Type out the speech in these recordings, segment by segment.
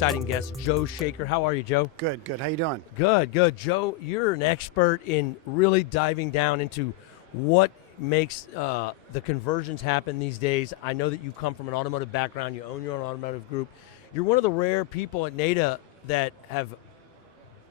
exciting guest, Joe Shaker. How are you, Joe? Good. How you doing? Good. Joe, you're an expert in really diving down into what makes the conversions happen these days. I know that you come from an automotive background. You own your own automotive group. You're one of the rare people at NADA that have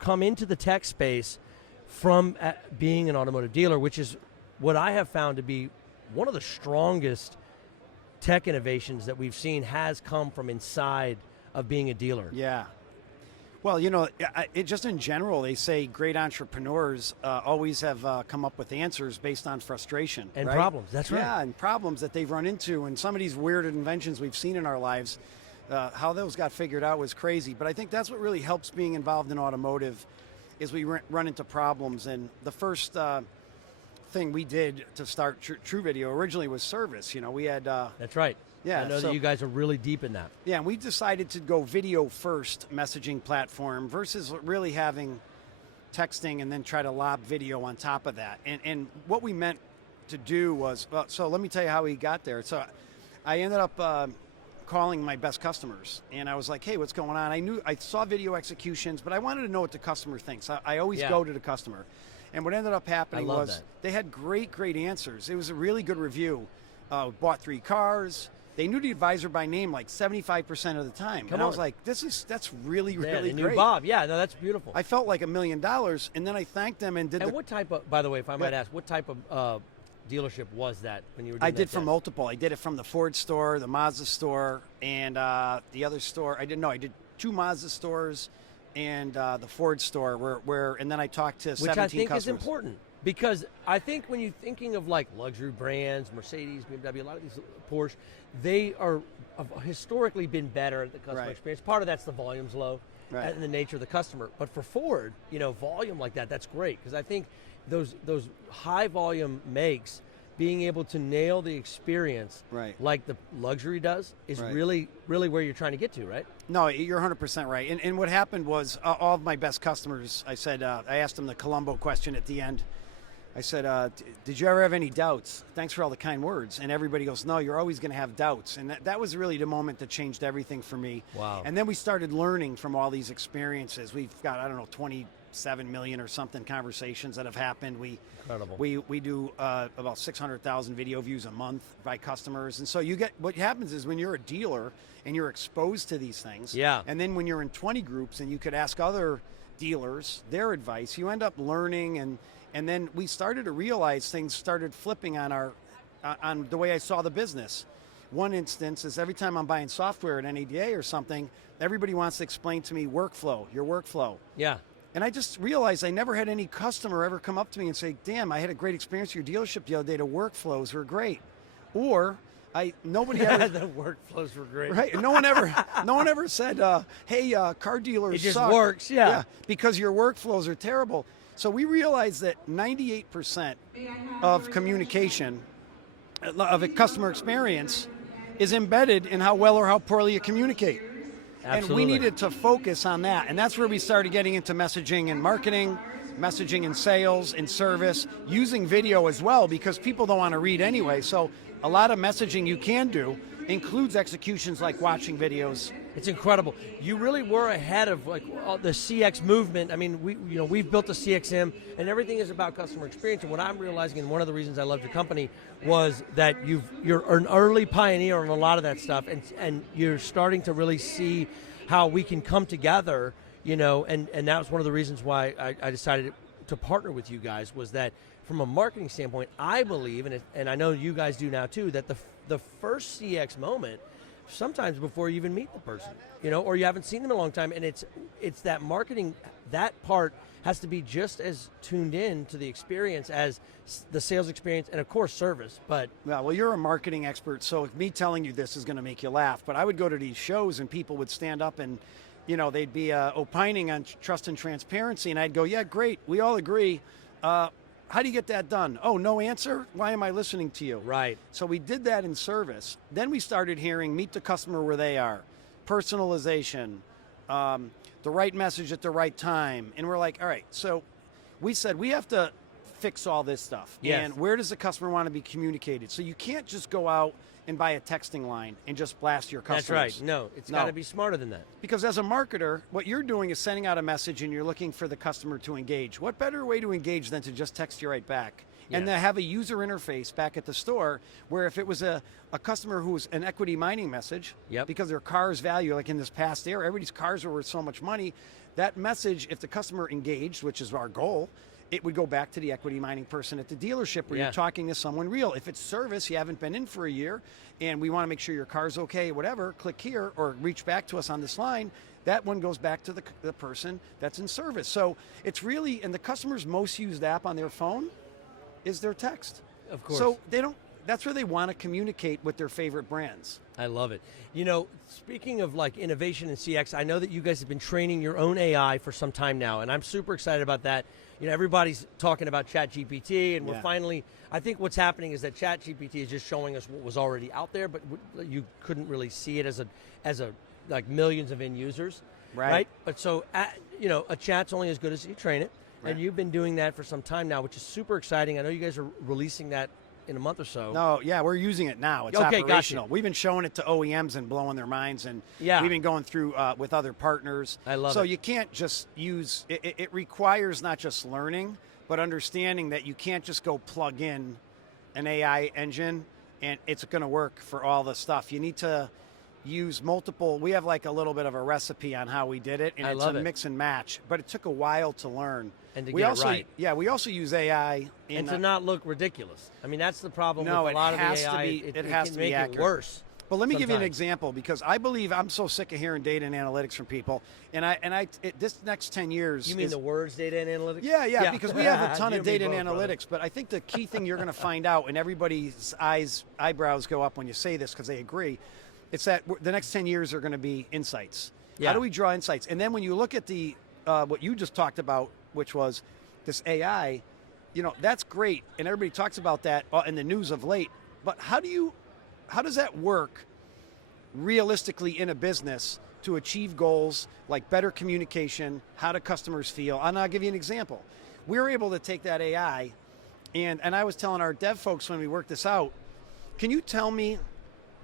come into the tech space from being an automotive dealer, which is what I have found to be one of the strongest tech innovations that we've seen has come from inside of being a dealer. Yeah. Well, just in general, they say great entrepreneurs always have come up with answers based on frustration. And right? problems, that's right. Yeah, and problems that they've run into, and some of these weird inventions we've seen in our lives, how those got figured out was crazy. But I think that's what really helps being involved in automotive is we run into problems. And the first thing we did to start True Video originally was service. We had... that's right. Yeah, I know that you guys are really deep in that. Yeah, and we decided to go video first messaging platform versus really having texting and then try to lob video on top of that. And what we meant to do was, so let me tell you how we got there. So I ended up calling my best customers, and I was like, hey, what's going on? I saw video executions, but I wanted to know what the customer thinks. I always go to the customer. And what ended up happening was they had great answers. It was a really good review. Bought 3 cars. They knew the advisor by name like 75% of the time. And I was like, that's really they knew great. Bob. Yeah, no, that's beautiful. I felt like $1 million, and then I thanked them and did And what type of, by the way, if I might ask, what type of dealership was that when you were doing I did from multiple. I did it from the Ford store, the Mazda store, and the other store. I did 2 Mazda stores and the Ford store where and then I talked to 17 customers. Which I think is important. Because I think when you're thinking of like luxury brands, Mercedes, BMW, a lot of these, Porsche, they have historically been better at the customer experience. Part of that's the volume's low and the nature of the customer. But for Ford, volume like that's great. Because I think those high volume makes, being able to nail the experience like the luxury does is really where you're trying to get to, right? No, you're 100% right. And what happened was all of my best customers, I said, I asked them the Columbo question at the end. I said, did you ever have any doubts? Thanks for all the kind words. And everybody goes, no, you're always going to have doubts. And that was really the moment that changed everything for me. Wow. And then we started learning from all these experiences. We've got, 27 million or something conversations that have happened. Incredible. We do about 600,000 video views a month by customers. And so what happens is when you're a dealer and you're exposed to these things, and then when you're in 20 groups and you could ask other dealers their advice, you end up learning and then we started to realize things started flipping on on the way I saw the business. One instance is every time I'm buying software at NADA or something, everybody wants to explain to me your workflow. Yeah. And I just realized I never had any customer ever come up to me and say, damn, I had a great experience at your dealership the other day. The workflows were great. Or nobody ever... The workflows were great. Right. No one ever said, hey, car dealers it just suck. Works, yeah. Because your workflows are terrible. So we realized that 98% of communication, of a customer experience, is embedded in how well or how poorly you communicate. Absolutely. And we needed to focus on that. And that's where we started getting into messaging and marketing, messaging and sales and service, using video as well, because people don't want to read anyway. So a lot of messaging you can do includes executions like watching videos. It's incredible. You really were ahead of the CX movement. I mean, we've built a CXM, and everything is about customer experience. And what I'm realizing, and one of the reasons I loved your company, was that you're an early pioneer on a lot of that stuff, and you're starting to really see how we can come together. And that was one of the reasons why I decided to partner with you guys. Was that from a marketing standpoint, I believe, and I know you guys do now too, that the first CX moment, sometimes before you even meet the person, or you haven't seen them in a long time, and it's that marketing, that part has to be just as tuned in to the experience as the sales experience and of course service. But well, you're a marketing expert, so me telling you this is going to make you laugh, but I would go to these shows and people would stand up and they'd be opining on trust and transparency, and I'd go, yeah, great, we all agree. How do you get that done? Oh, no answer? Why am I listening to you? Right. So we did that in service. Then we started hearing meet the customer where they are, personalization, the right message at the right time. And we're like, all right, so we said we have to fix all this stuff? Yes. And where does the customer want to be communicated? So you can't just go out and buy a texting line and just blast your customers. That's right. No, it's got to be smarter than that. Because as a marketer, what you're doing is sending out a message and you're looking for the customer to engage. What better way to engage than to just text you right back? Yes. And to have a user interface back at the store where if it was a customer who was an equity mining message, Yep. because their car's value, like in this past era, everybody's cars are worth so much money, that message, if the customer engaged, which is our goal, it would go back to the equity mining person at the dealership where you're talking to someone real. If it's service, you haven't been in for a year, and we want to make sure your car's okay, whatever, click here or reach back to us on this line. That one goes back to the person that's in service. So it's really, and the customer's most used app on their phone is their text. Of course. So that's where they want to communicate with their favorite brands. I love it. You know, speaking of like innovation and CX, I know that you guys have been training your own AI for some time now, and I'm super excited about that. You know, everybody's talking about ChatGPT, and we're finally, I think what's happening is that ChatGPT is just showing us what was already out there, but you couldn't really see it as a like millions of end users, right? But so, you know, a chat's only as good as you train it, and you've been doing that for some time now, which is super exciting. I know you guys are releasing that in a month or so. No, yeah, we're using it now. It's operational. Gotcha. We've been showing it to OEMs and blowing their minds, and we've been going through with other partners. I love it. So you can't just use it. It requires not just learning, but understanding that you can't just go plug in an AI engine and it's going to work for all the stuff. You need to use multiple. We have like a little bit of a recipe on how we did it, and it's a mix and match. But it took a while to learn. And to get it right. Yeah, we also use AI and to not look ridiculous. I mean, that's the problem with a lot of the AI. It has to be accurate. It worse. But let me give you an example, because I believe I'm so sick of hearing data and analytics from people, and this next 10 years. You mean the words data and analytics? Yeah, because we have a ton of data and analytics. But I think the key thing you're going to find out, and everybody's eyebrows go up when you say this because they agree, it's that the next 10 years are going to be insights. How do we draw insights? And then when you look at the what you just talked about, which was this AI, you know, that's great, and everybody talks about that in the news of late. But how does that work realistically in a business to achieve goals like better communication? How do customers feel? And I'll give you an example. We're able to take that AI, and I was telling our dev folks when we worked this out, can you tell me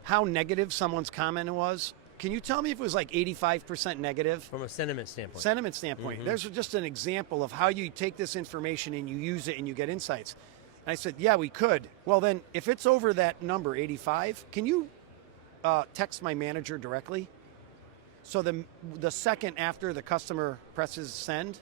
how negative someone's comment was? Can you tell me if it was like 85% negative? From a sentiment standpoint. Sentiment standpoint. Mm-hmm. There's just an example of how you take this information and you use it and you get insights. And I said, yeah, we could. Well, then, if it's over that number, 85, can you text my manager directly? So the second after the customer presses send,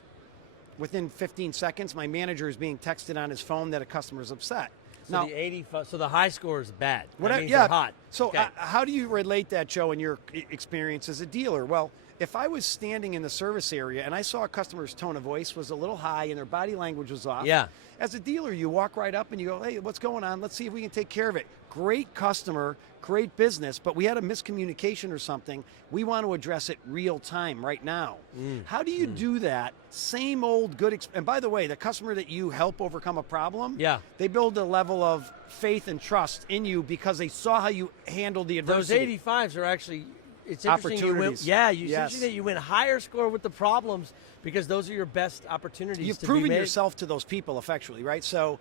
within 15 seconds, my manager is being texted on his phone that a customer is upset. So now, the 85. So the high score is bad. That means they're hot. So how do you relate that, Joe, in your experience as a dealer? Well, if I was standing in the service area and I saw a customer's tone of voice was a little high and their body language was off, as a dealer, you walk right up and you go, hey, what's going on? Let's see if we can take care of it. Great customer, great business, but we had a miscommunication or something. We want to address it real time right now. How do you do that? Same old good, and by the way, the customer that you help overcome a problem, they build a level of faith and trust in you because they saw how you handled the adversity. Those 85s are actually, it's interesting opportunities. It's interesting that you win higher score with the problems because those are your best opportunities. You've proven yourself to those people effectually, right? So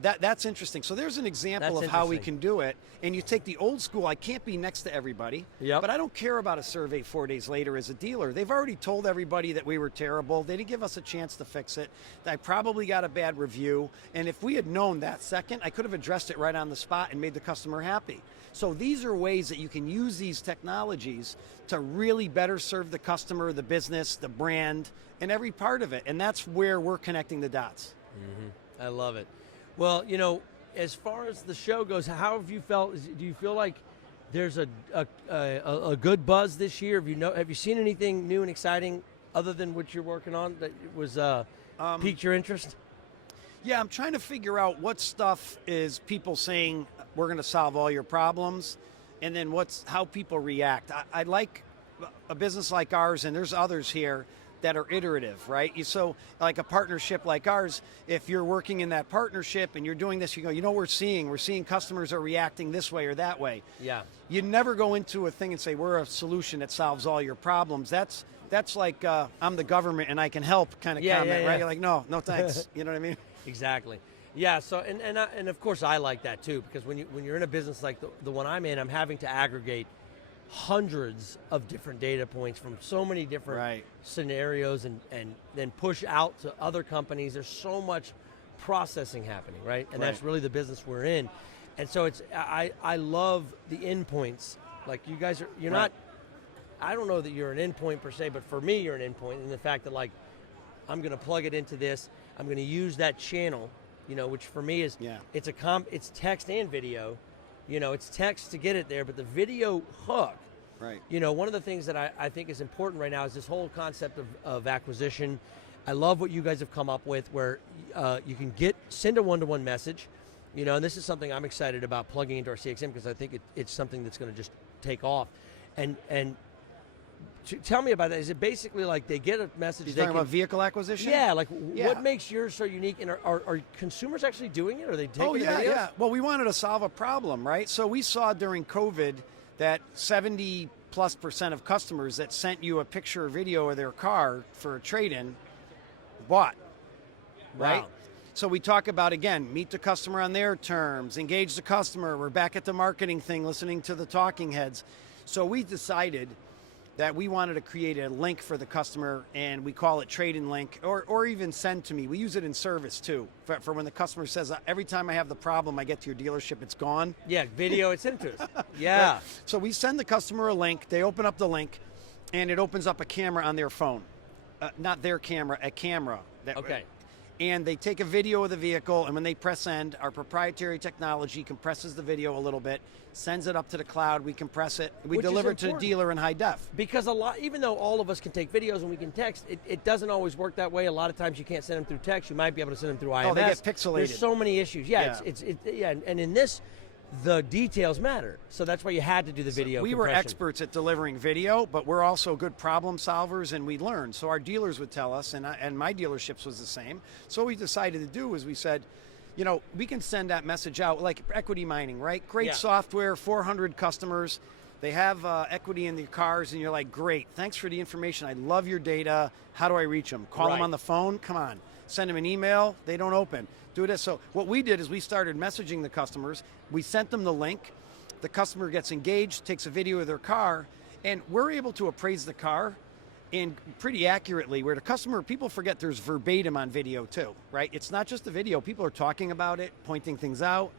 that's interesting. So there's an example of how we can do it. And you take the old school, I can't be next to everybody, but I don't care about a survey 4 days later as a dealer. They've already told everybody that we were terrible. They didn't give us a chance to fix it. I probably got a bad review. And if we had known that second, I could have addressed it right on the spot and made the customer happy. So these are ways that you can use these technologies to really better serve the customer, the business, the brand, and every part of it. And that's where we're connecting the dots. I love it. Well, you know, as far as the show goes, how have you felt? Do you feel like there's a good buzz this year? Have you seen anything new and exciting other than what you're working on that was piqued your interest? Yeah, I'm trying to figure out what stuff is people saying we're going to solve all your problems, and then how people react. I like a business like ours, and there's others here that are iterative, right? So like a partnership like ours, if you're working in that partnership and you're doing this, you go, you know, we're seeing customers are reacting this way or that way. Yeah. You never go into a thing and say, we're a solution that solves all your problems. That's like, I'm the government and I can help kind of comment, right? You're like, no thanks. You know what I mean? Exactly. Yeah. So and of course I like that too, because when you're in a business like the one I'm in, I'm having to aggregate hundreds of different data points from so many different scenarios and then push out to other companies. There's so much processing happening, right? And that's really the business we're in. And so I love the endpoints. Like you guys you're not, I don't know that you're an endpoint per se, but for me you're an endpoint in the fact that like I'm going to plug it into this. I'm going to use that channel, you know, which for me is it's text and video. You know, it's text to get it there, but the video hook. Right. You know, one of the things that I think is important right now is this whole concept of acquisition. I love what you guys have come up with, where you can send a one-to-one message. You know, and this is something I'm excited about plugging into our CXM, because I think it's something that's going to just take off. And tell me about that. Is it basically like they get a message? You're talking about vehicle acquisition? Yeah, like what makes yours so unique? And are consumers actually doing it? Are they taking the videos? Yeah. Well, we wanted to solve a problem, right? So we saw during COVID that 70+% of customers that sent you a picture or video of their car for a trade-in bought, right? Wow. So we talk about, again, meet the customer on their terms, engage the customer. We're back at the marketing thing, listening to the talking heads. So we decided that we wanted to create a link for the customer, and we call it trade-in link, or even send to me. We use it in service too, for when the customer says, every time I have the problem, I get to your dealership, it's gone. Yeah, video, it's sent to us. Yeah. Right. So we send the customer a link, they open up the link, and it opens up a camera on their phone. Not their camera, a camera. And they take a video of the vehicle, and when they press send, our proprietary technology compresses the video a little bit, sends it up to the cloud, we compress it, we deliver it to the dealer in high def. Because even though all of us can take videos and we can text, it doesn't always work that way. A lot of times you can't send them through text. You might be able to send them through IMS. Oh, they get pixelated. There's so many issues. Yeah. And in this, the details matter. So that's why you had to do the video We compression. were experts at delivering video, but we're also good problem solvers, and we learned. So our dealers would tell us, and my dealerships was the same. So what we decided to do is we said, you know, we can send that message out, like equity mining, right? Great software, 400 customers. They have equity in their cars, and you're like, great, thanks for the information. I love your data. How do I reach them? Call them on the phone? Come on. Send them an email. They don't open. Do this. So what we did is we started messaging the customers. We sent them the link. The customer gets engaged, takes a video of their car, and we're able to appraise the car and pretty accurately, where the customer, people forget there's verbatim on video too, right? It's not just the video. People are talking about it, pointing things out.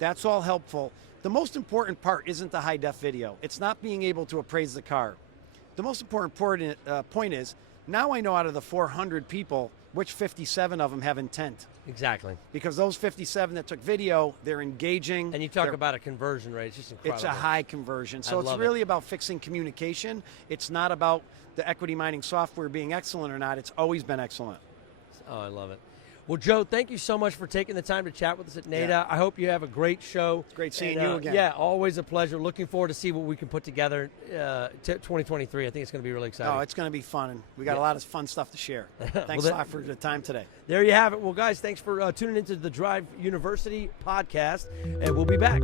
That's all helpful. The most important part isn't the high-def video. It's not being able to appraise the car. The most important point is, now I know out of the 400 people, which 57 of them have intent. Exactly. Because those 57 that took video, they're engaging. And you talk about a conversion rate. It's just incredible. It's a high conversion. So it's really about fixing communication. It's not about the equity mining software being excellent or not. It's always been excellent. Oh, I love it. Well, Joe, thank you so much for taking the time to chat with us at NADA. Yeah. I hope you have a great show. It's great seeing you again. Yeah, always a pleasure. Looking forward to see what we can put together 2023. I think it's going to be really exciting. Oh, it's going to be fun. We got a lot of fun stuff to share. Thanks a lot for the time today. There you have it. Well, guys, thanks for tuning into the Drive University podcast, and we'll be back.